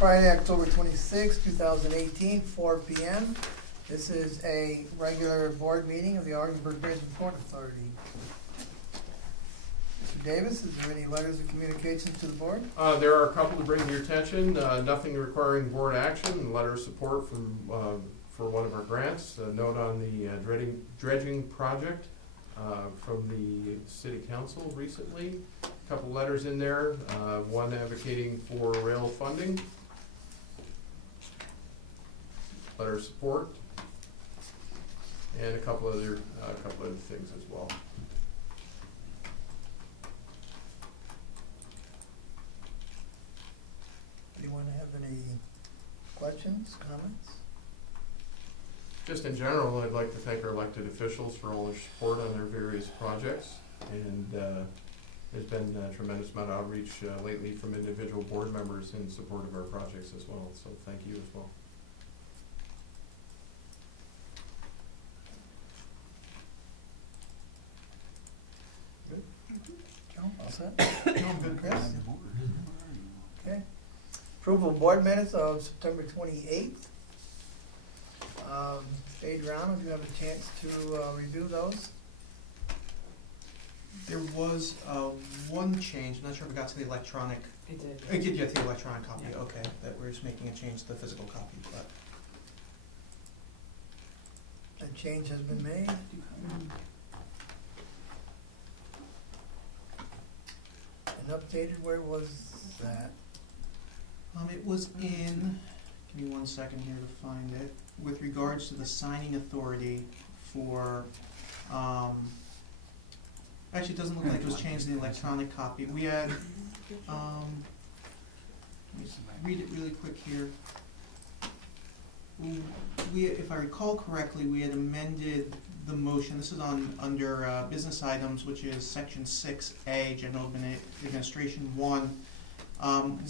Friday, October 26, 2018, 4 p.m. This is a regular board meeting of the Augsburg Bridge and Port Authority. Mr. Davis, is there any letters of communication to the board? There are a couple to bring to your attention. Nothing requiring board action. A letter of support from for one of our grants. A note on the dredging project from the city council recently. A couple letters in there. One advocating for rail funding. Letter of support. And a couple other things as well. Anyone have any questions, comments? Just in general, I'd like to thank our elected officials for all their support on their various projects. And there's been a tremendous amount of outreach lately from individual board members in support of our projects as well. So thank you as well. Good. Joe, all set? Good, Chris? Okay. Approval of board minutes of September 28th. Adriano, do you have a chance to review those? There was one change. I'm not sure if it got to the electronic. It did. It did get to the electronic copy. Yeah. Okay, that we're just making a change to the physical copy. But A change has been made. And updated, where was that? it was in. Give me 1 second here to find it. With regards to the signing authority for. Actually, it doesn't look like it was changed in the electronic copy. We had. Let me read it really quick here. If I recall correctly, we had amended the motion. This is under business items, which is section 6A, general administration 1.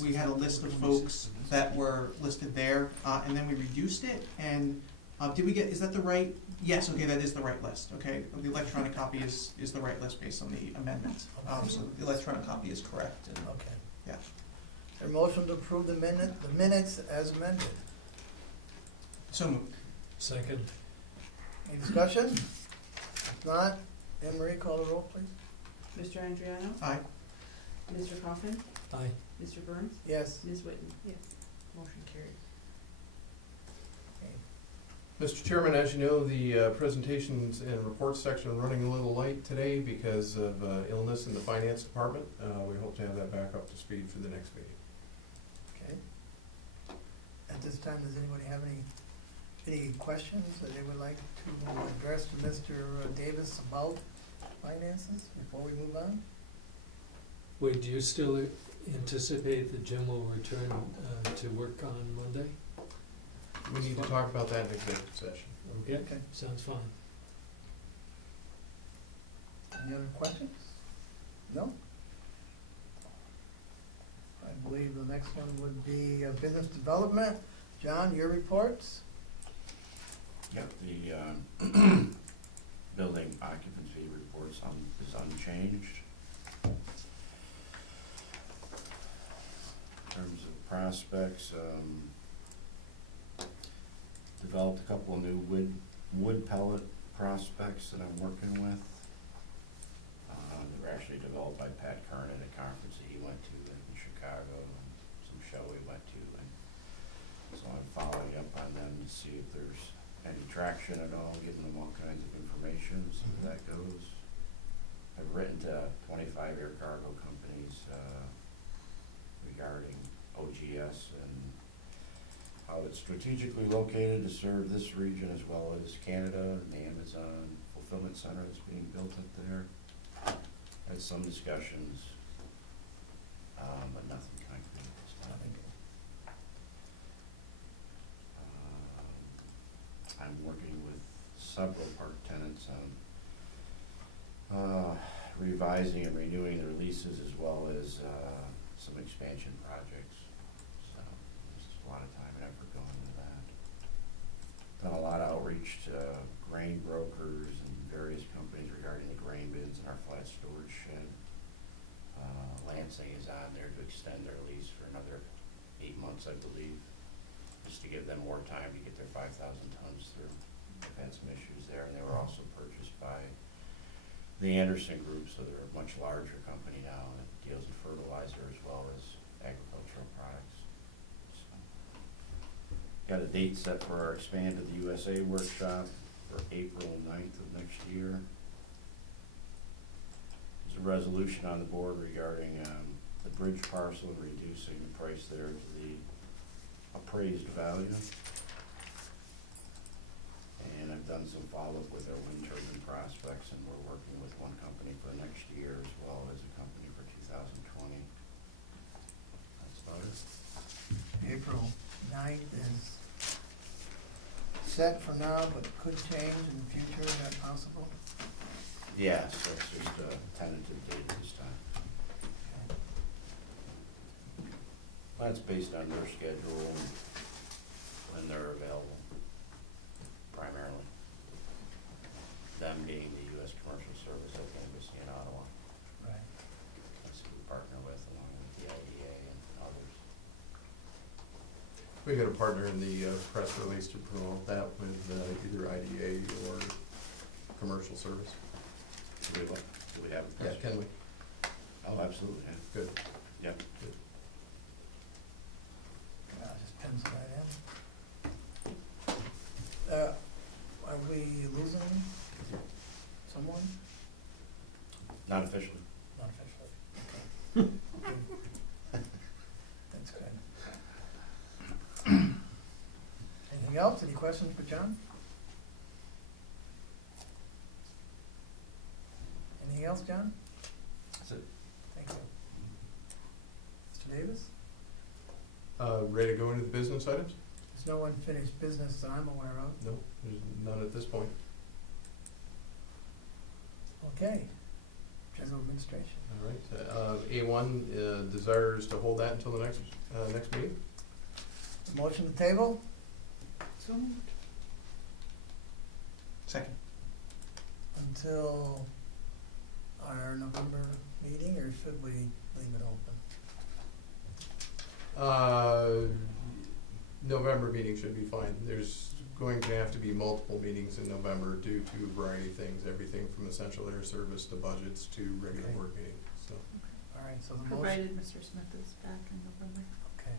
We had a list of folks that were listed there, and then we reduced it. And did we get? Is that the right? Yes. Okay, that is the right list. Okay, the electronic copy is the right list based on the amendments. So the electronic copy is correct. And, Okay. yeah. Is there a motion to approve the minutes as amended? So moved. Second. Any discussion? If not, Anne Marie, call the roll, please. Mr. Andriano? Aye. Mr. Coffin? Aye. Mr. Burns? Yes. Ms. Whitten? Yes. Motion carried. Mr. Chairman, as you know, the presentations and reports section are running a little late today because of illness in the finance department. We hope to have that back up to speed for the next meeting. Okay. At this time, does anybody have any questions that they would like to address to Mr. Davis about finances before we move on? Wait, do you still anticipate that Jim will return to work on Monday? We need to talk about that in executive session. Okay, Okay. sounds fine. Any other questions? No? I believe the next one would be business development. John, your reports? Yep, the building occupancy reports is unchanged. In terms of prospects, developed a couple of new wood pellet prospects that I'm working with. They were actually developed by Pat Kern at a conference that he went to in Chicago, and some show we went to, and so I'm following up on them to see if there's any traction at all, giving them all kinds of information, see where that goes. I've written to 25 air cargo companies regarding OGS and how it's strategically located to serve this region as well as Canada and the Amazon fulfillment center that's being built up there. Had some discussions, but nothing concrete at this time. I'm working with several park tenants on revising and renewing their leases as well as some expansion projects. So there's a lot of time and effort going into that. Done a lot of outreach to grain brokers and various companies regarding the grain bins in our flat storage shed. Lansing is on there to extend their lease for another 8 months, I believe, just to give them more time to get their 5,000 tons through. They've had some issues there, and they were also purchased by the Anderson Group, so they're a much larger company now that deals in fertilizer as well as agricultural products. So, got a date set for our Expand to the USA workshop for April 9th of next year. There's a resolution on the board regarding the bridge parcel, reducing the price there to the appraised value. And I've done some follow-up with our wind turbine prospects, and we're working with one company for next year as well as a company for 2020. That's about it. April 9th is set for now, but could change in the future, is that possible? Yeah, so it's just a tentative date this time. That's based on their schedule and when they're available, primarily. Them being the U.S. Commercial Service at the Embassy in Ottawa. Right. That's who we partner with, along with the IDA and others. We got a partner in the press release to promote that with either IDA or commercial service. Do we have a Yeah, press? can we? Oh, absolutely, yeah. Good. Yep. Good. I'll just pencil that in. Are we losing someone? Not officially. Not officially. Okay. That's good. Anything else? Any questions for John? Anything else, John? That's it. Thank you. Mr. Davis? Ready to go into the business items? There's no unfinished business that I'm aware of. No, there's none at this point. Okay. General administration. All right. A1 desires to hold that until the next meeting. Motion to table? So moved. Second. Until our November meeting, or should we leave it open? November meeting should be fine. There's going to have to be multiple meetings in November due to a variety of things, everything from essential air service to budgets to regular Okay. board meetings, so. All right, so the motion, Provided Mr. Smith is back in November. okay.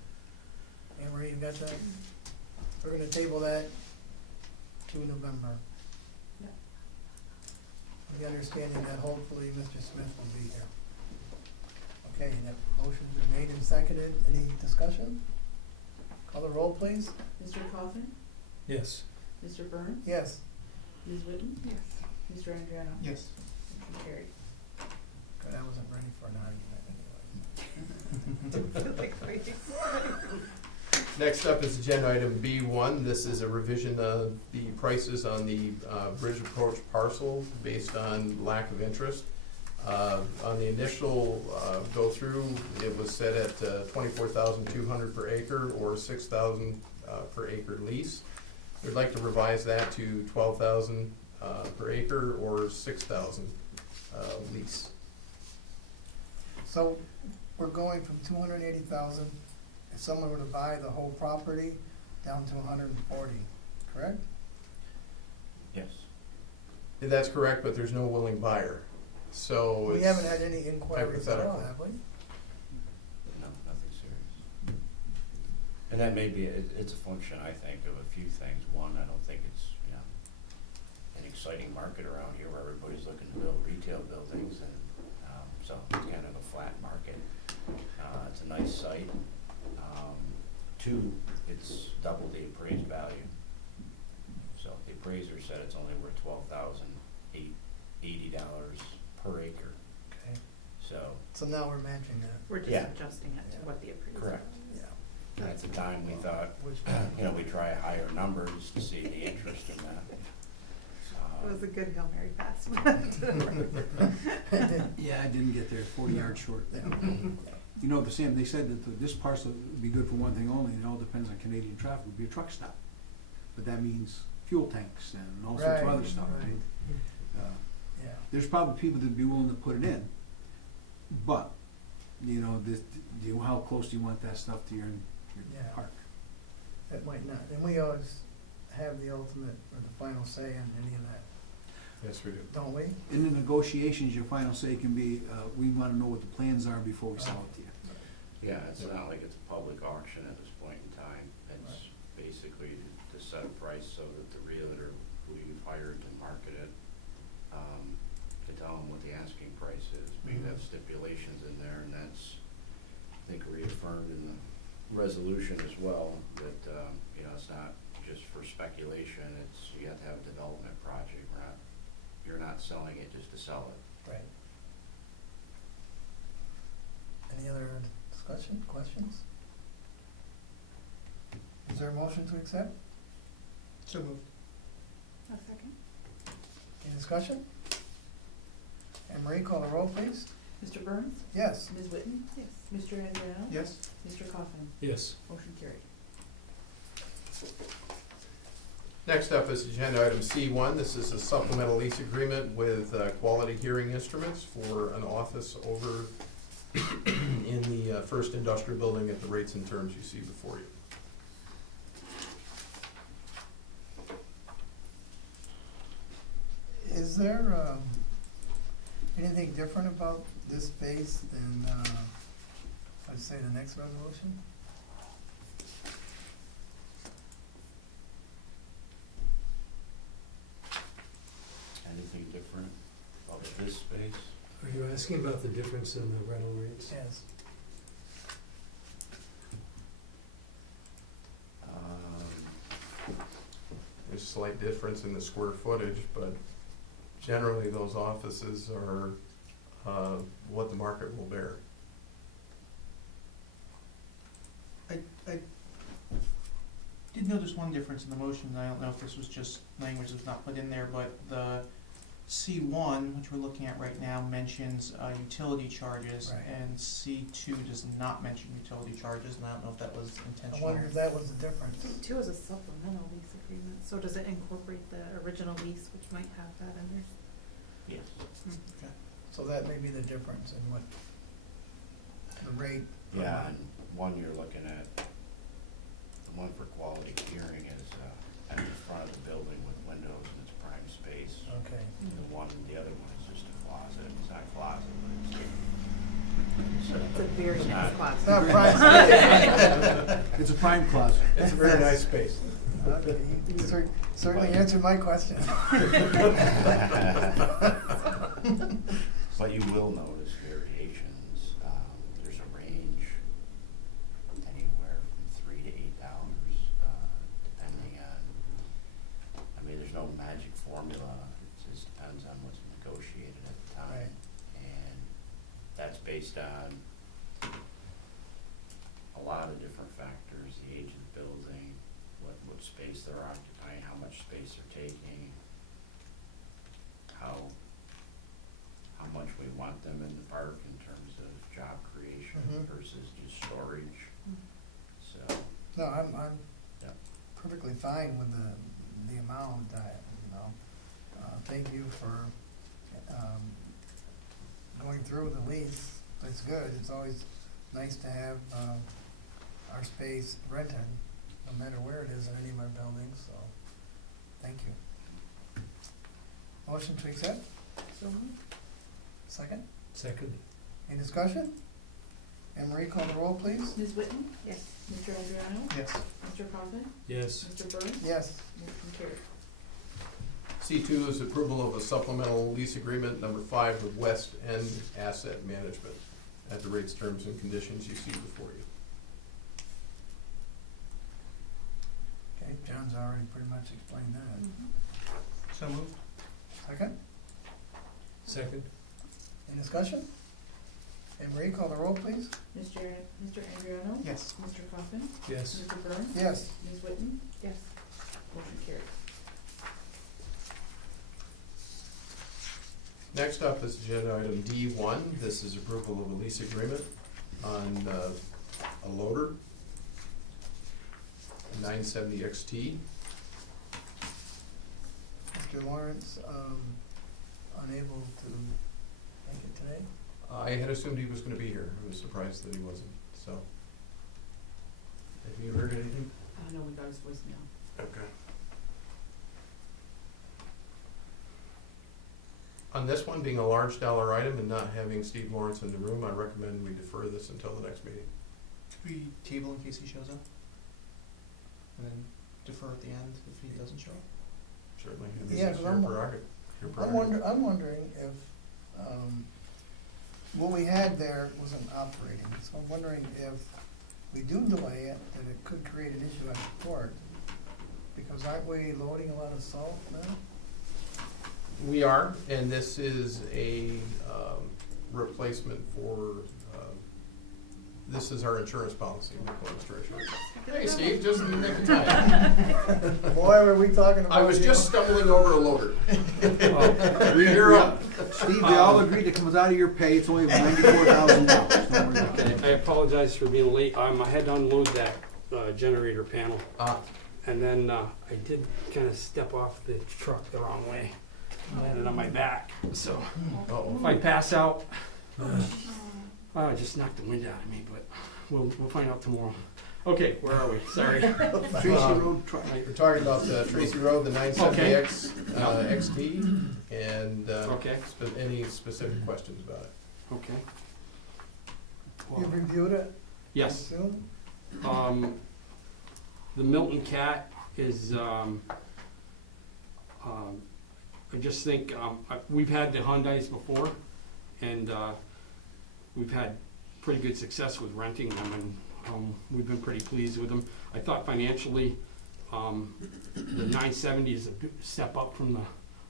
Anne Marie, you got that? We're gonna table that to November. Yep. With the understanding that hopefully Mr. Smith will be here. Okay, that motion's been made and seconded. Any discussion? Call the roll, please. Mr. Coffin? Yes. Mr. Burns? Yes. Ms. Witten? Yes. Mr. Andriano? Yes. Motion carried. Good, I wasn't ready for an argument anyway. Next up is agenda item B1. This is a revision of the prices on the bridge approach parcel based on lack of interest. On the initial go-through, it was set at $24,200 per acre or $6,000 per acre lease. We'd like to revise that to $12,000 per acre or $6,000 lease. So we're going from 280,000, if someone were to buy the whole property, down to 140, correct? Yes. That's correct, but there's no willing buyer. So We it's haven't had any inquiries at all, hypothetical. have we? No, nothing serious. And that may be, it's a function, I think, of a few things. One, I don't think it's, an exciting market around here where everybody's looking to build retail buildings, and so it's kind of a flat market. It's a nice site. Two, it's double the appraised value. So the appraiser said it's only worth $12,080 per acre. Okay, So so now we're matching that. We're just Yeah. adjusting it to what the appraisal. Correct. Yeah. at the time, we thought, Which, we try higher numbers to see the interest in that. It was a good Hail Mary pass. Yeah, I didn't get there, 40 yards short. yeah. You know, they said that this parcel would be good for one thing only, and it all depends on Canadian traffic, would be a truck stop. But that means fuel tanks and all sorts of Right, other stuff, right. right? Yeah. There's probably people that'd be willing to put it in, but, how close do you want that stuff to your Yeah. park. It might not, and we always have the ultimate or the final say on any of that, Yes, we do. don't we? In the negotiations, your final say can be, we wanna know what the plans are before we sell it to you. Yeah, it's not like it's a public auction at this point in time. It's basically to set a price so that the realtor who you've hired to market it, can tell them what the asking price is. We have stipulations in there, and that's, I think, reaffirmed in the resolution as well, that, you know, it's not just for speculation, it's, you have to have a development project. You're not selling it just to sell it. Right. Any other discussion, questions? Is there a motion to accept? So moved. A second. Any discussion? And Marie, call the roll, please. Mr. Burns? Yes. Ms. Whitten? Yes. Mr. Andriano? Yes. Mr. Coffin? Yes. Motion carried. Next up is agenda item C1. This is a supplemental lease agreement with Quality Hearing Instruments for an office over in the first industrial building at the rates and terms you see before you. Is there, anything different about this space than, I'd say the next resolution? Anything different about this space? Are you asking about the difference in the rental rates? Yes. There's a slight difference in the square footage, but generally those offices are what the market will bear. I did notice one difference in the motion, and I don't know if this was just language that's not put in there, but the C1, which we're looking at right now, mentions utility charges, Right. and C2 does not mention utility charges, and I don't know if that was I intentional. wonder if that was the difference. Two is a supplemental lease agreement, so does it incorporate the original lease, which might have that in there? Yes. Okay. So that may be the difference in what the rate. per Yeah, month. and one you're looking at, the one for quality hearing is at the front of the building with windows and it's prime space. Okay. The other one is just a closet. It's not a closet, but It's a very It's nice not- closet. Not pricey. It's a prime closet. It's a very nice space. Okay, you certainly answered my question. But you will notice variations. There's a range anywhere from $3 to $8, depending on, I mean, there's no magic formula. It just depends on what's negotiated at the time. Right. And that's based on a lot of different factors, the age of the building, what space they're occupying, how much space they're taking, how much we want them in the park in terms of job creation Mhm. versus just storage. Mm. So, No, I'm yeah. perfectly fine with the amount, you know. Thank you for, going through the lease. It's good. It's always nice to have, our space rented, no matter where it is in any of our buildings, so, thank you. Motion to accept, So moved. second. Second? Any discussion? Anne Marie, call the roll, please. Ms. Whitten? Yes. Mr. Andriano? Yes. Mr. Coffin? Yes. Mr. Burns? Yes. Motion carried. C2 is approval of a supplemental lease agreement number 5 with West End Asset Management at the rates, terms, and conditions you see before you. Okay, John's already pretty much explained that. Mhm. So moved. Second, Second? any discussion? Anne Marie, call the roll, please. Mr. Andriano? Yes. Mr. Coffin? Yes. Mr. Burns? Yes. Ms. Whitten? Yes. Motion carried. Next up is agenda item D1. This is approval of a lease agreement on a loader, 970 XT. Mr. Lawrence, unable to make it today? I had assumed he was going to be here. I was surprised that he wasn't, so. Have you heard anything? I know we got his voicemail. Okay. On this one, being a large dollar item and not having Steve Lawrence in the room, I recommend we defer this until the next meeting. We table in case he shows up? And then defer at the end if he doesn't show up? Certainly, and this Yeah, is 'cause your I'm- prerogative. Your I'm prerogative. wondering if, what we had there wasn't operating, so I'm wondering if we do delay it, that it could create an issue at the port. Because aren't we loading a lot of salt now? We are, and this is a replacement for, this is our insurance policy, medical illustration. Hey, Steve, just in the nick of time. Boy, were we talking about I was you. just stumbling over a loader. You're up. Steve, they all agreed it comes out of your pay, it's only $94,000. Okay, I apologize for being late. I had to unload that generator panel, and then I did kind of step off the truck the wrong way. I landed on my back, so Uh-oh. if I pass out, I just knocked the wind out of me, but we'll find out tomorrow. Okay, where are we? Sorry. Tracy Road truck. We're talking about Tracy Road, the 970X XT, and Okay, any specific questions about it? okay. You've reviewed it? Yes. Soon? The Milton Cat is, I just think, we've had the Hyundais before, and we've had pretty good success with renting them, and we've been pretty pleased with them. I thought financially, the 970 is a step up from the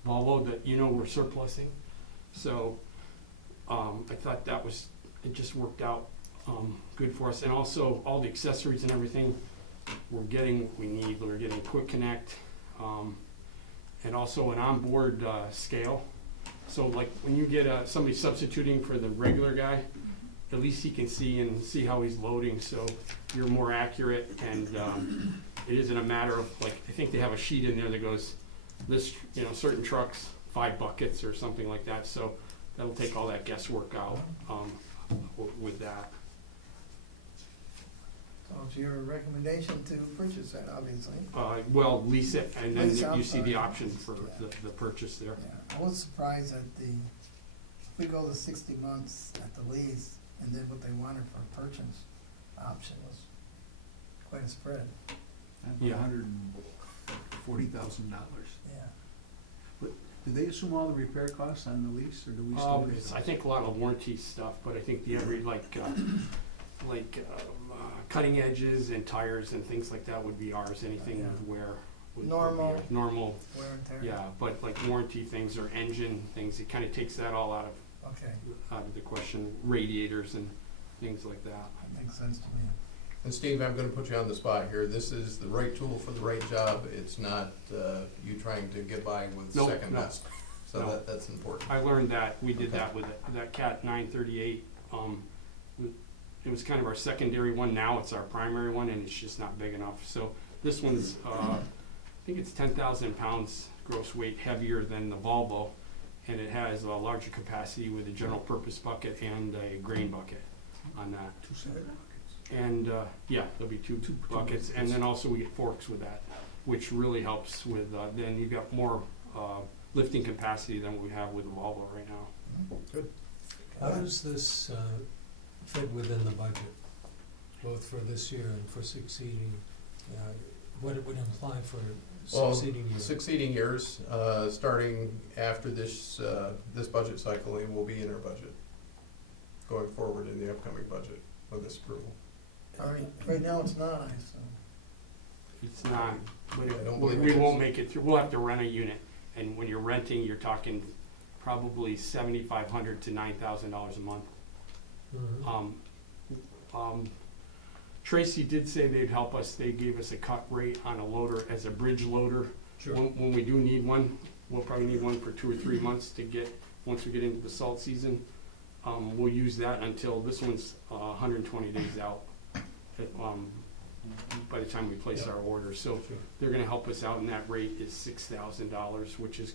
Volvo that, we're surplusing. So I thought it just worked out good for us. And also, all the accessories and everything, we're getting what we need. We're getting quick connect, and also an onboard scale. So like when you get somebody substituting for the regular guy, at least he can see how he's loading, so you're more accurate, and it isn't a matter of, like, I think they have a sheet in there that goes, this, certain trucks, 5 buckets or something like that, so that'll take all that guesswork out with that. So it's your recommendation to purchase that, obviously. Well, lease it, and then Lease you see the outside. option for the purchase there. Yeah, I was surprised at if we go to 60 months at the lease, and then what they wanted for purchase option was quite a spread. Yeah. $140,000. Yeah. Do they assume all the repair costs on the lease, or do we still pay those? I think a lot of warranty stuff, but I think the every, cutting edges and tires and things like that would be ours. Anything Yeah. with wear would Normal. be ours. Normal, Wear and tear? yeah, but like warranty things or engine things, it kind of takes that all out Okay, of the question. Radiators and things like that. that makes sense to me. And Steve, I'm gonna put you on the spot here. This is the right tool for the right job. It's not you trying to get by with Nope, second no. best. So No. that's important. I learned that, we did Okay. that with that Cat 938. It was kind of our secondary one, now it's our primary one, and it's just not big enough. So this one's, I think it's 10,000 pounds gross weight heavier than the Volvo, and it has a larger capacity with a general purpose bucket and a grain bucket on that. 2 separate buckets. And, yeah, there'll be two buckets, and then also we get forks with that, which really helps with, then you've got more lifting capacity than we have with the Volvo right now. Good. How does this fit within the budget, both for this year and for succeeding, what it would imply for Well, succeeding year? succeeding years, starting after this budget cycle, it will be in our budget, going forward in the upcoming budget with this approval. All right, right now it's not, I assume. It's not, but I don't we believe it won't is. make it through, we'll have to rent a unit, and when you're renting, you're talking probably $7,500 to $9,000 a month. Mhm. Tracy did say they'd help us, they gave us a cut rate on a loader as a bridge loader. Sure. When we do need one, we'll probably need one for 2 or 3 months once we get into the salt season. We'll use that until, this one's 120 days out, by the time we place our order. So Sure. they're gonna help us out, and that rate is $6,000, which is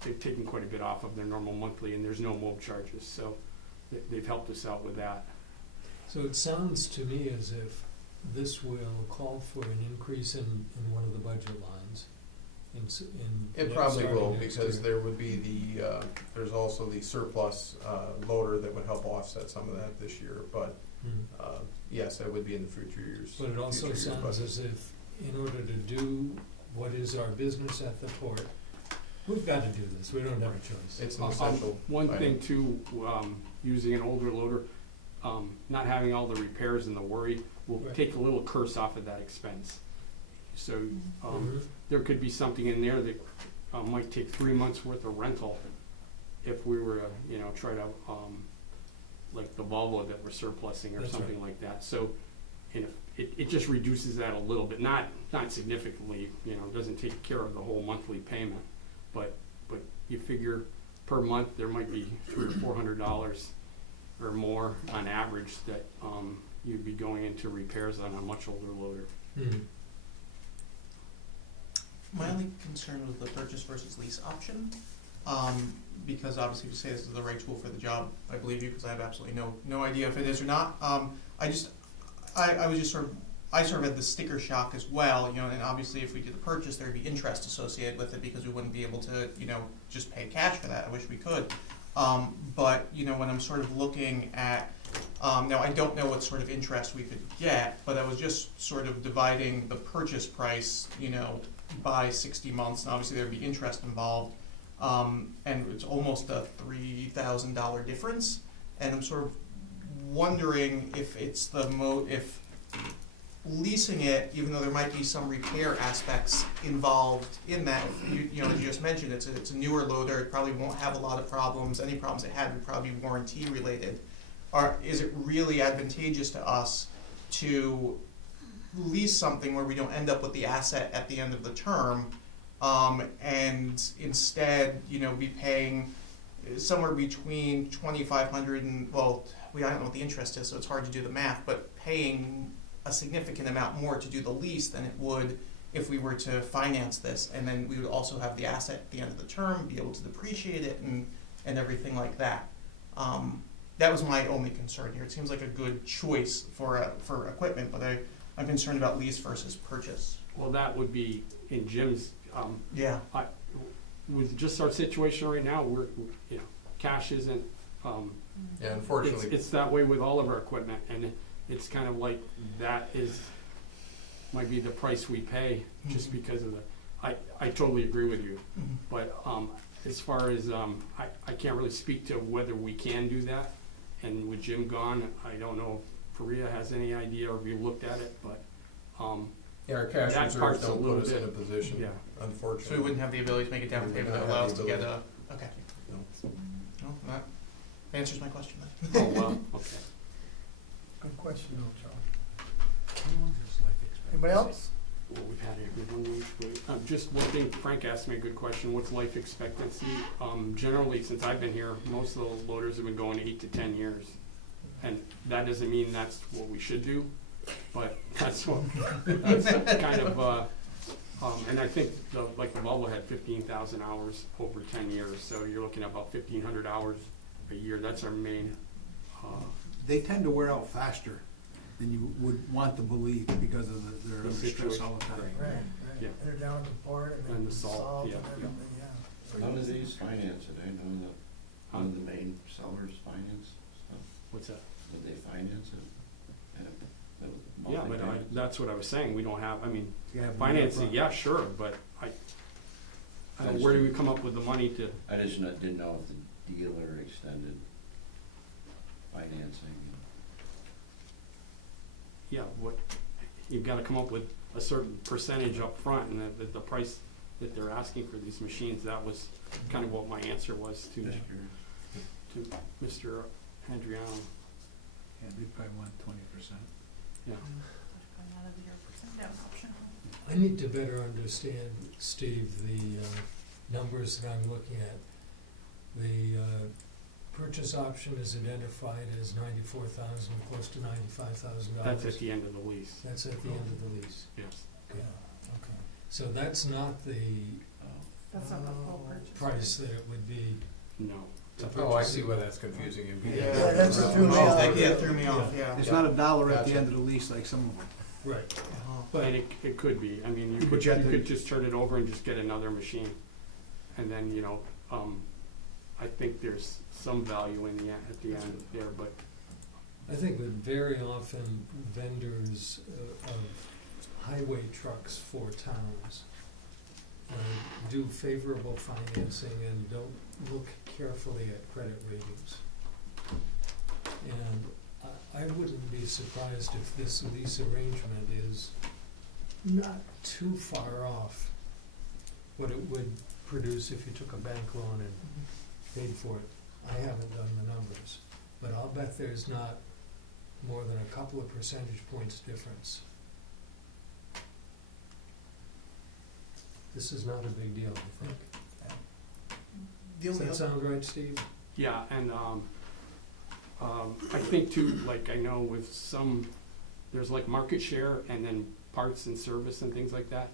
they've taken quite a bit off of their normal monthly, and there's no mold charges, so they've helped us out with that. So it sounds to me as if this will call for an increase in one of the budget lines. It probably will, starting next because year. there would be there's also the surplus loader that would help offset some of that this year, but yes, that would be in the future years. But it also future years' sounds budget. as if in order to do what is our business at the port, we've got to do this, we don't have a choice. It's an essential. One item. thing too, using an older loader, not having all the repairs and the worry will Right. take a little curse off of that expense. So, Mhm. there could be something in there that, might take 3 months worth of rental if we were to, try to, like the Volvo that we're surplusing or That's something like that. So, it just reduces that a little bit, not significantly, doesn't take care of the whole monthly payment. But you figure per month, there might be $300 or $400 or more on average that, you'd be going into repairs on a much older loader. Mhm. My only concern was the purchase versus lease option, because obviously you say this is the right tool for the job. I believe you, because I have absolutely no idea if it is or not. I was just I sort of had the sticker shock as well, and obviously if we did the purchase, there'd be interest associated with it because we wouldn't be able to, just pay cash for that. I wish we could. But, when I'm sort of looking at, now I don't know what sort of interest we could get, but I was just sort of dividing the purchase price, by 60 months, and obviously there'd be interest involved. And it's almost a $3,000 difference. And I'm sort of wondering if it's if leasing it, even though there might be some repair aspects involved in that, as you just mentioned, it's a newer loader, it probably won't have a lot of problems. Any problems it had would probably be warranty related. Or is it really advantageous to us to lease something where we don't end up with the asset at the end of the term, and instead, be paying somewhere between $2,500 and, well, I don't know what the interest is, so it's hard to do the math, but paying a significant amount more to do the lease than it would if we were to finance this, and then we would also have the asset at the end of the term, be able to depreciate it and everything like that. That was my only concern here. It seems like a good choice for equipment, but I'm concerned about lease versus purchase. Well, that would be in Jim's, Yeah. with just our situation right now, we're cash isn't, Yeah, unfortunately. it's that way with all of our equipment, and it's kind of like that might be the price we pay just because of I totally agree with you. Mhm. But as far as, I can't really speak to whether we can do that. And with Jim gone, I don't know if Faria has any idea or if you looked at it, but, Yeah, our cash that reserves part's a don't little put us in a bit- position, yeah. unfortunately. So we wouldn't have the ability to make a down We would payment not that have allows the to get a, ability. okay. No. No, that answers my question then. oh, well, okay. Good question though, Charlie. How long is life expectancy? Anybody else? Well, we've had a good one each week. Just one thing, Frank asked me a good question, what's life expectancy? Generally, since I've been here, most of the loaders have been going 8 to 10 years. And that doesn't mean that's what we should do, but that's kind of, and I think like the Volvo had 15,000 hours over 10 years, so you're looking at about 1,500 hours a year. That's our main, They tend to wear out faster than you would want to believe because of they're The under stress situation. all the time. Right, right. Yeah. They're down at the port and then And the salt, and yeah. everything, yeah. None of these finance it, I know that one of the main sellers finance stuff. what's that? Did they finance it? And it was Yeah, but multi-payment? that's what I was saying, we don't have, I mean, You have financing, no yeah, sure, but where do we come up with the money to, I just didn't know if the dealer extended financing. yeah, you've gotta come up with a certain percentage up front, and that the price that they're asking for these machines, that was kind of what my answer was to Just curious. Mr. Andriano, Yeah, they probably want 20%. yeah. Out of your percent down option. I need to better understand, Steve, the numbers that I'm looking at. The purchase option is identified as 94,000, close to $95,000. That's at the end of the lease, That's at the end of the lease. yes. Yeah, okay. So that's not the Oh. That's not the full purchase. price that it would be. No, Oh, I see why that's confusing you. Yeah, that's what threw me off. That threw me off, yeah. It's not a dollar at the Gotcha. end of the lease like some of them. Right. And it could be, I mean, you But could, you you have to- could just turn it over and just get another machine. And then, I think there's some value in the, at the end there, but I think that very often vendors of highway trucks for towns do favorable financing and don't look carefully at credit ratings. And I wouldn't be surprised if this lease arrangement is not too far off what it would produce if you took a bank loan and paid for it. I haven't done the numbers, but I'll bet there's not more than a couple of percentage points difference. This is not a big deal, I think. The Does only that other, sound right, Steve? yeah, and, I think too, like I know with some, there's like market share and then parts and service and things like that.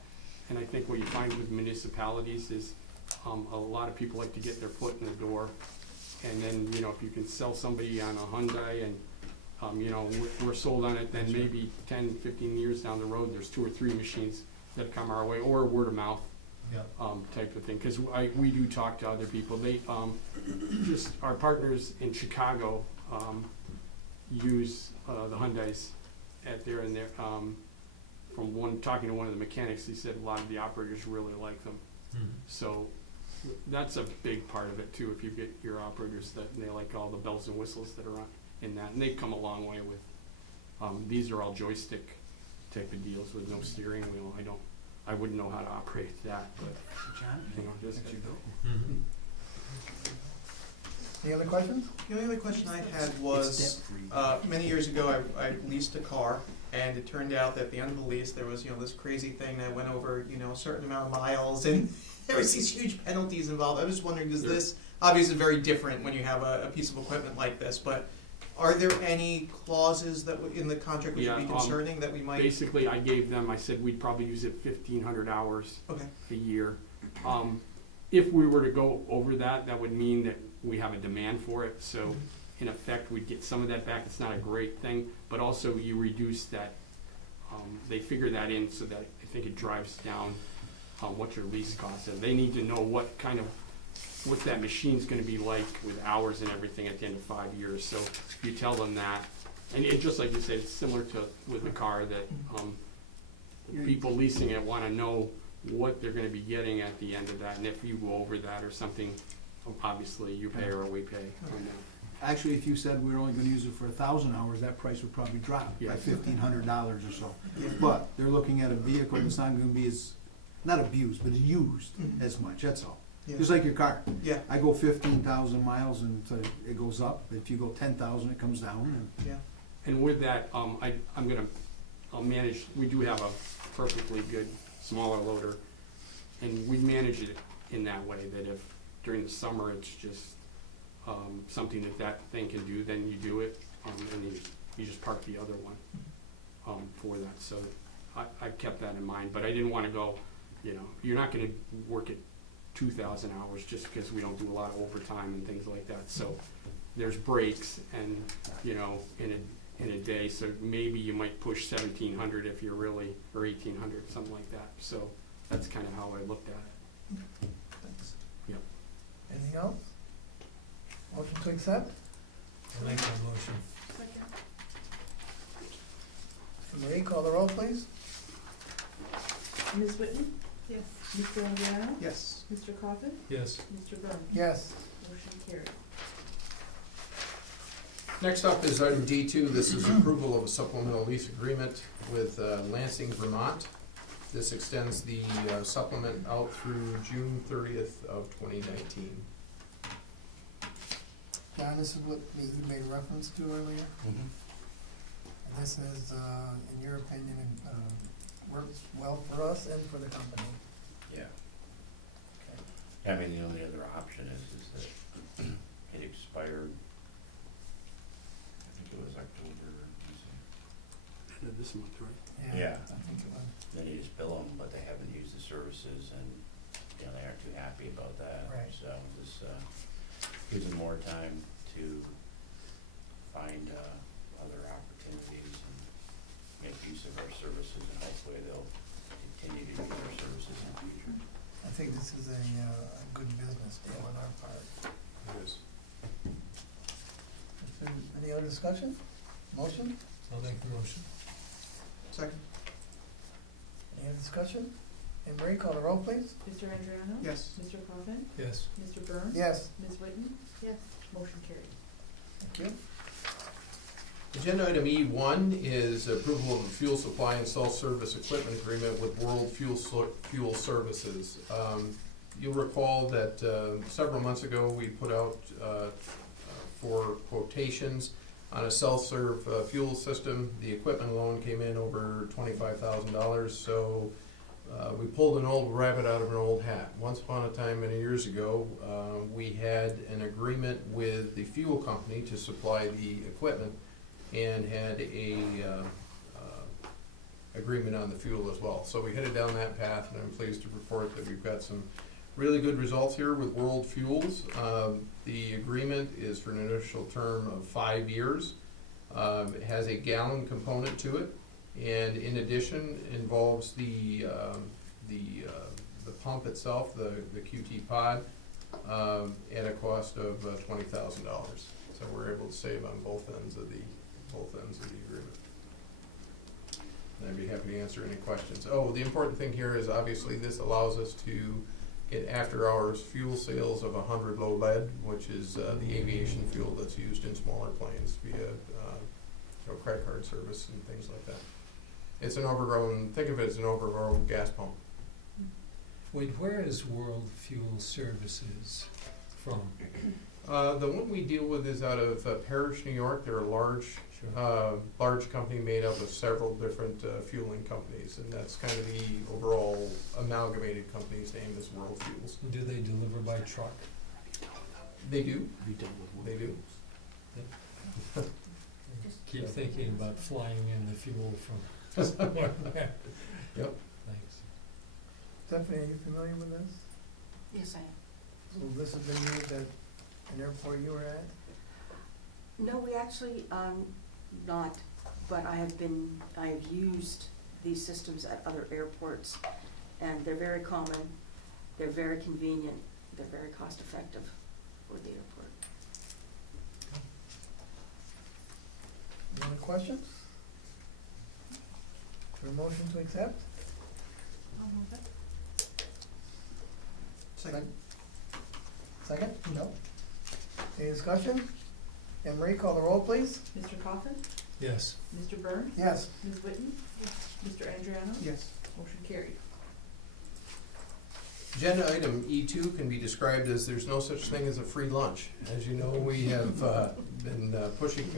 And I think what you find with municipalities is, a lot of people like to get their foot in the door. And then, if you can sell somebody on a Hyundai and, we're sold on it, then maybe 10, 15 years down the road, there's 2 or 3 machines that come our way, or word of mouth. Yeah. Type of thing, because we do talk to other people. They, just our partners in Chicago, use, the Hyundais at their, and their, from talking to one of the mechanics, he said a lot of the operators really like them. So that's a big part of it too, if you get your operators that, they like all the bells and whistles that are on in that, and they've come a long way with, these are all joystick type of deals with no steering wheel. I wouldn't know how to operate that, but, just. Mhm. Any other questions? the only other question I had was, many years ago, I leased a car, and it turned out that at the end of the lease, there was, this crazy thing that went over, a certain amount of miles, and there was these huge penalties involved. I was just wondering, does Sure. this, obviously very different when you have a piece of equipment like this, but are there any clauses that in the contract which would be Yeah, concerning that we might? Basically, I gave them, I said we'd probably use it 1,500 hours Okay, a year. If we were to go over that, that would mean that we have a demand for it, so in effect, we'd get some of that back. It's not a great thing, but also you reduce that, they figure that in so that I think it drives down what your lease costs is. They need to know what that machine's gonna be like with hours and everything at the end of 5 years. So you tell them that, and just like you said, it's similar to with the car that, people leasing it wanna know what they're gonna be getting at the end of that, and if you go over that or something, obviously you pay or we pay on that. Actually, if you said we're only gonna use it for 1,000 hours, that price would probably drop by Yes. $1,500 or so. yeah. But they're looking at a vehicle that's not gonna be as, not abused, but used Mhm. as much, that's all. Yeah. Just like your car. Yeah, I go 15,000 miles and so it goes up. If you go 10,000, it comes down. And yeah. And with that, I'll manage, we do have a perfectly good smaller loader, and we manage it in that way, that if during the summer it's just, something that thing can do, then you do it, and you just park the other one, for that, so I kept that in mind, but I didn't wanna go, you're not gonna work at 2,000 hours just because we don't do a lot of overtime and things like that, so there's breaks and, in a day, so maybe you might push 1,700 if you're really, or 1,800, something like that, so that's kinda how I looked at it. Thanks. Anything else? Motion to accept? I'll make that motion. Marie, call the roll, please. Ms. Whitman? Yes. Mr. Andriano? Yes. Mr. Coffin? Yes. Mr. Burns? Yes. Motion carried. Next up is item D2. This is approval of a supplemental lease agreement with Lansing, Vermont. This extends the supplement out through June 30th of 2019. John, this is what you made reference to earlier, and this is, in your opinion, works well for us and for the company. Yeah. Okay. I mean, the only other option is that it expired, I think it was October, End of this month, right? Yeah. I think it was. then you just bill them, but they haven't used the services and, they aren't too happy about that. Right. So this, gives them more time to find other opportunities and make use of our services, and hopefully they'll continue to use our services in the future. I think this is a good business deal on our part. It is. Is there any other discussion? Motion? I'll make the motion. Second? Any other discussion? And Marie, call the roll, please. Mr. Andriano? Yes. Mr. Coffin? Yes. Mr. Burns? Yes, Ms. Whitten? Yes. Motion carried. thank you. Agenda item E1 is approval of a fuel supply and self-service equipment agreement with World Fuel Services. You'll recall that several months ago, we put out for quotations on a self-serve fuel system. The equipment alone came in over $25,000, so we pulled an old rabbit out of an old hat. Once upon a time, many years ago, we had an agreement with the fuel company to supply the equipment, and had a agreement on the fuel as well. So we headed down that path, and I'm pleased to report that we've got some really good results here with World Fuels. The agreement is for an initial term of 5 years. It has a gallon component to it, and in addition involves the pump itself, the QT pod, at a cost of $20,000. So we're able to save on both ends of the agreement. And I'd be happy to answer any questions. Oh, the important thing here is obviously this allows us to get after-hours fuel sales of 100 low lead, which is the aviation fuel that's used in smaller planes via credit card service and things like that. It's an overgrown, think of it as an overgrown gas pump. Wait, where is World Fuel Services from? The one we deal with is out of Parrish, New York. They're a large company made up of several different fueling companies, and that's kind of the overall amalgamated company's name is World Fuels. Do they deliver by truck? They do. They do. Keep thinking about flying in the fuel from somewhere. Yep. Thanks. Stephanie, are you familiar with this? Yes, I am. So this has been used at an airport you were at? No, we actually, not, but I have used these systems at other airports, and they're very common, they're very convenient, they're very cost effective for the airport. Any other questions? For a motion to accept? I'll move it. Second? Second? No? Any discussion? And Marie, call the roll, please. Mr. Coffin? Yes. Mr. Burns? Yes. Ms. Whitten? Mr. Andriano? Yes. Motion carried. Agenda item E2 can be described as there's no such thing as a free lunch. As you know, we have been pushing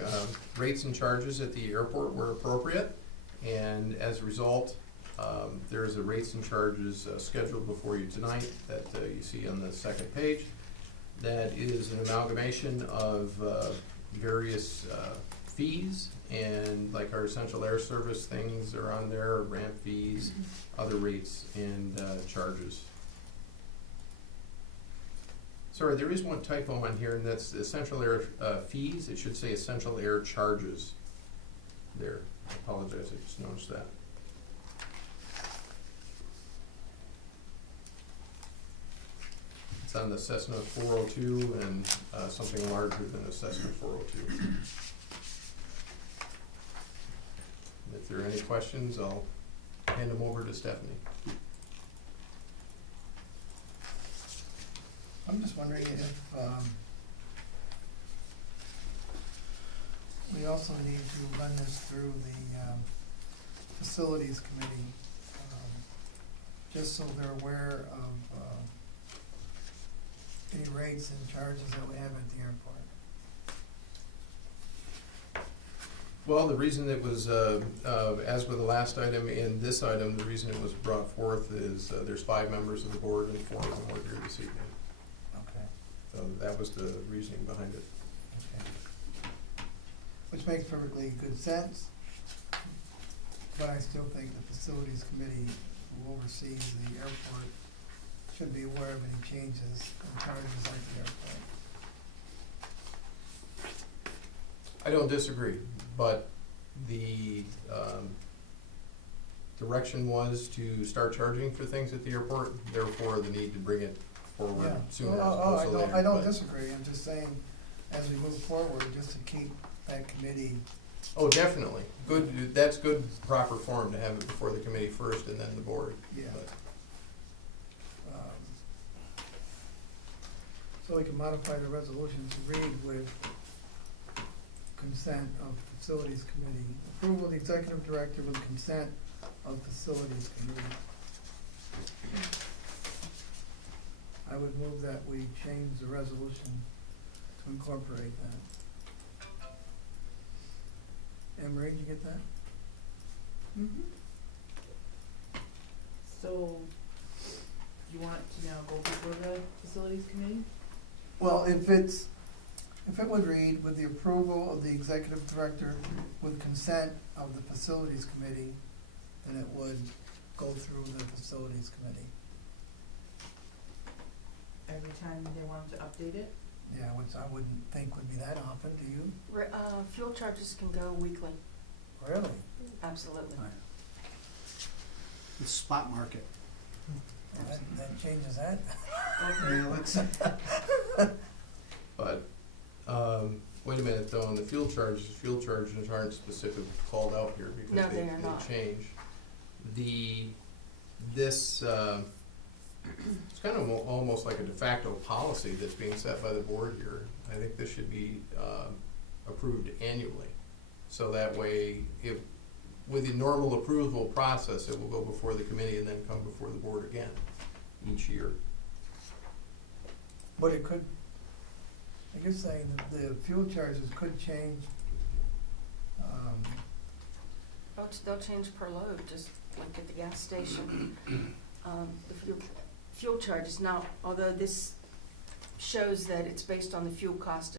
rates and charges at the airport where appropriate, and as a result, there is a rates and charges scheduled before you tonight that you see on the second page. That is an amalgamation of various fees, and like our essential air service things are on there, ramp fees, other rates and charges. Sorry, there is one typo on here, and that's essential air fees. It should say essential air charges there. I apologize, I just noticed that. It's on the Cessna 402 and something larger than a Cessna 402. If there are any questions, I'll hand them over to Stephanie. I'm just wondering if we also need to run this through the facilities committee, just so they're aware of any rates and charges that we have at the airport. Well, the reason it was, as with the last item and this item, the reason it was brought forth is there's 5 members of the board and 4 of them were here this evening. Okay. So that was the reasoning behind it. Okay. Which makes perfectly good sense, but I still think the facilities committee who oversees the airport should be aware of any changes and charges at the airport. I don't disagree, but the, direction was to start charging for things at the airport, therefore the need to bring it forward Yeah. sooner as Oh, opposed to later. I don't but- disagree, I'm just saying, as we move forward, just to keep that committee, Oh, definitely. Good, that's good, proper form to have it before the committee first and then the board. yeah. But So we can modify the resolution to read with consent of facilities committee. Approval of the executive director with consent of facilities committee. I would move that we change the resolution to incorporate that. Anne Marie, did you get that? So, you want it to now go before the facilities committee? Well, if it would read with the approval of the executive director with consent of the facilities committee, then it would go through the facilities committee. Every time they wanted to update it? Yeah, which I wouldn't think would be that often, do you? Fuel charges can go weekly, Really? absolutely. Right. The spot market. Well, that changes that. Yeah, let's, But, wait a minute though, on the fuel charges aren't specifically called out here because No, they they are not. change. This, it's kind of almost like a de facto policy that's being set by the board here. I think this should be, approved annually. So that way, if, with the normal approval process, it will go before the committee and then come before the board again each year. But it could, I guess saying that the fuel charges could change, They'll change per load, just like at the gas station. The fuel charges now, although this shows that it's based on the fuel cost